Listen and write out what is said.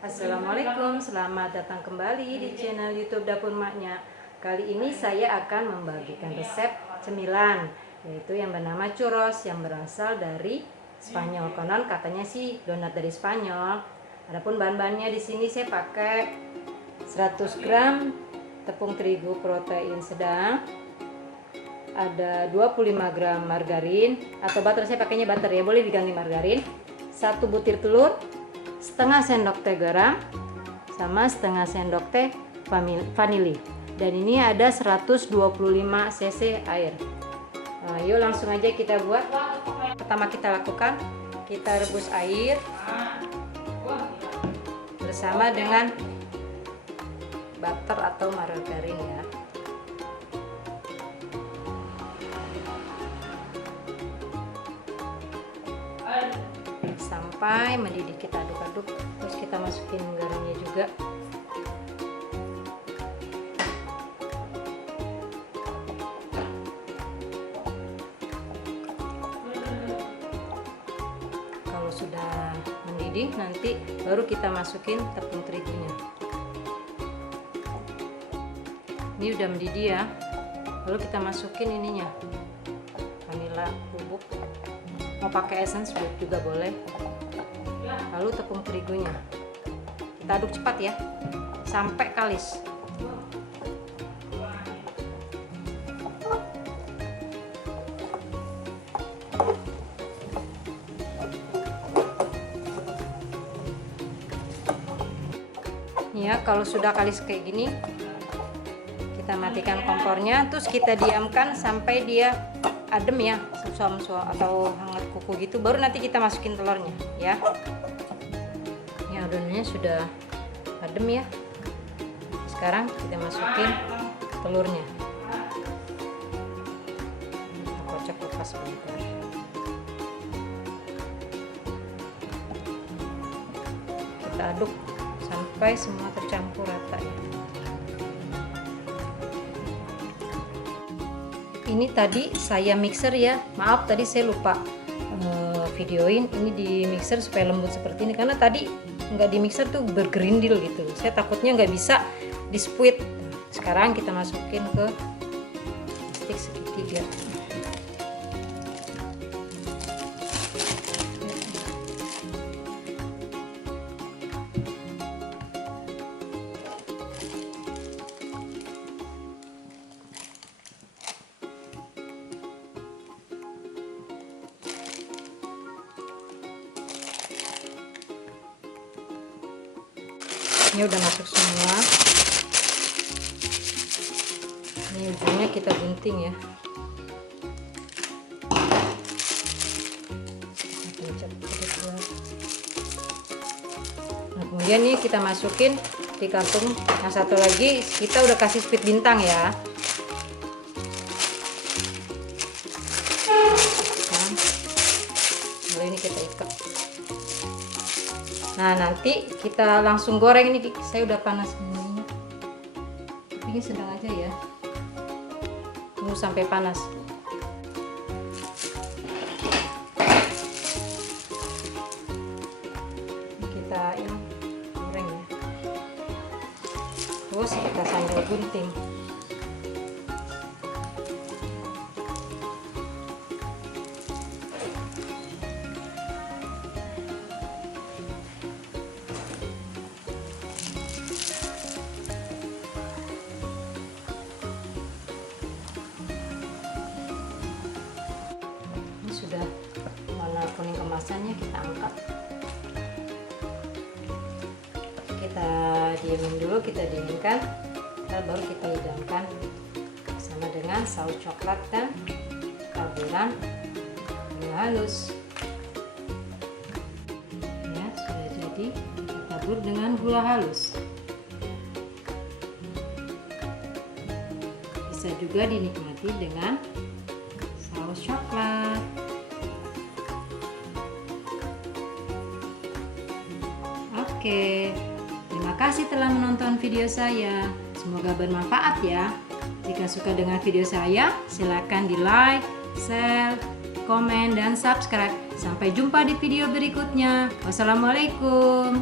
Assalamualaikum, selamat datang kembali di channel YouTube Dapur Maknya. Kali ini saya akan membagikan resep cemilan, yaitu yang bernama churros yang berasal dari Spanyol. Konon katanya sih donat dari Spanyol. Adapun bahan-bahannya di sini saya pakai 100 gram tepung terigu protein sedang, ada 25 gram margarin atau butter, saya pakainya butter ya, boleh diganti margarin, 1 butir telur, setengah sendok teh garam, sama setengah sendok teh vanili. Dan ini ada 125 cc air. Nah, yuk langsung aja kita buat. Pertama kita lakukan, kita rebus air bersama dengan butter atau margarin ya. Sampai mendidih, kita aduk-aduk, terus kita masukin garamnya juga. Kalau sudah mendidih, nanti baru kita masukin tepung terigunya. Ini udah mendidih ya, lalu kita masukin ininya, vanila bubuk, mau pakai essence juga boleh. Lalu tepung terigunya kita aduk cepat ya sampai kalis. Ya, kalau sudah kalis kayak gini, kita matikan kompornya, terus kita diamkan sampai dia adem ya, suam-suam atau hangat kuku gitu, baru nanti kita masukin telurnya ya. Ini adonannya sudah adem ya. Sekarang kita masukin telurnya. Kita kocok lepas sebentar. Kita aduk sampai semua tercampur rata ya. Ini tadi saya mixer ya, maaf tadi saya lupa videoin. Ini di mixer supaya lembut seperti ini, karena tadi nggak di mixer tuh bergerindil gitu, saya takutnya nggak bisa di split. Sekarang kita masukin ke stik segitiga. Ini udah masuk semua. Ini ujungnya kita gunting ya. Nah, kemudian ini kita masukin di kantung. Nah, satu lagi kita udah kasih speed bintang ya. Lalu ini kita ikat. Nah, nanti kita langsung goreng. Ini saya udah panas minyak, tapi ini sedang aja ya, tunggu sampai panas. Kita ini goreng ya, terus kita sambil gunting. Sudah warna kuning kemasannya, kita angkat, kita diemin dulu, kita dinginkan, dan baru kita hidangkan bersama dengan saus coklat dan taburan gula halus ya. Sudah jadi, kita tabur dengan gula halus. Bisa juga dinikmati dengan saus coklat. Oke, terima kasih telah menonton video saya. Semoga bermanfaat ya. Jika suka dengan video saya, silakan di like, share, komen, dan subscribe. Sampai jumpa di video berikutnya. Wassalamualaikum.